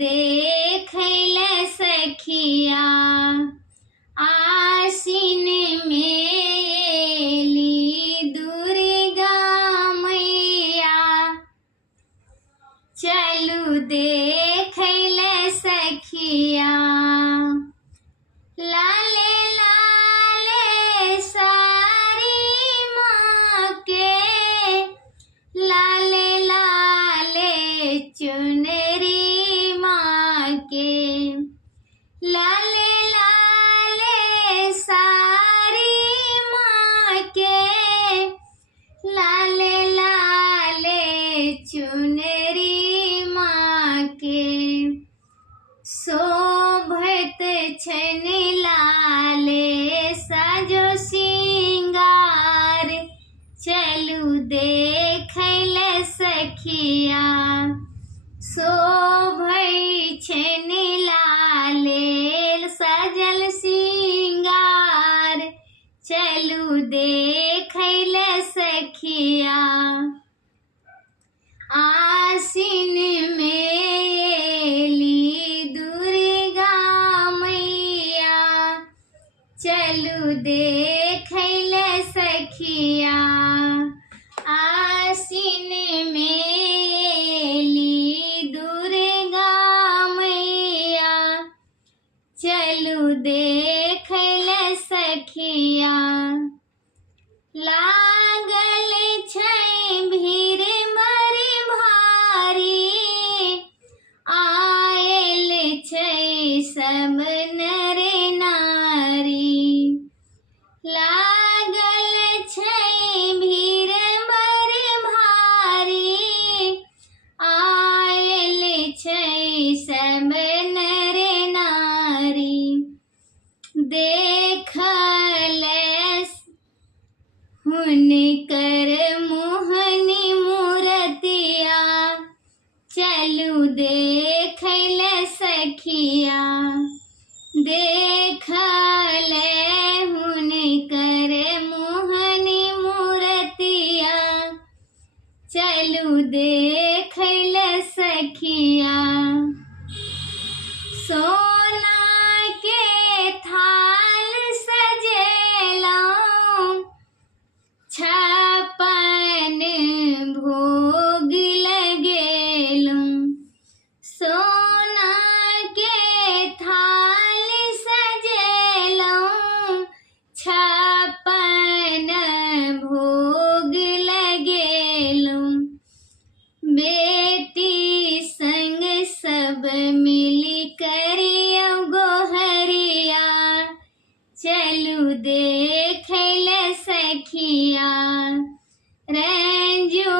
देखैल सखिया आसीन में एली दुर्गा मैया। चलू देखैल सखिया लाले लाले सारी माँ के, लाले लाले चुनरी माँ के, लाले लाले सारी माँ के, लाले लाले चुनरी माँ के। शोभत छन लाले साजो सिंगार, चलू देखैल सखिया शोभै छन लाले सजल सिंगार, चलू देखैल सखिया आसीन में एली दुर्गा मैया। चलू देखैल सखिया आसीन में एली दुर्गा मैया। चलू देखैल सखिया लागल छै भीड़ बड़ी भारी, आयल छै सब नर नारी। लागल छै भीड़ बड़ी भारी, आयल छै सब नर नारी। देखल हुनकर मोहनी मूरतिया, चलू देखैल सखिया देखल हुनकर मोहनी मूरतिया। चलू देखैल सखिया सोना के थाल सजेलौं, छप्पन भोग लगेलौं। सोना के थाल सजेलौं, छप्पन भोग लगेलौं। बेटी संग सब मिली करियौ गोहरिया, चलू देखैल सखिया रंजू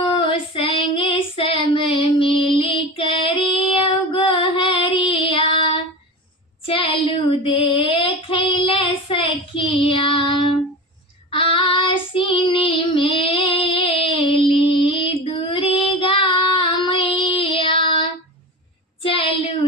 संग सब मिली करियौ गोहरिया। चलू देखैल सखिया आसीन में एली दुर्गा मैया। चलू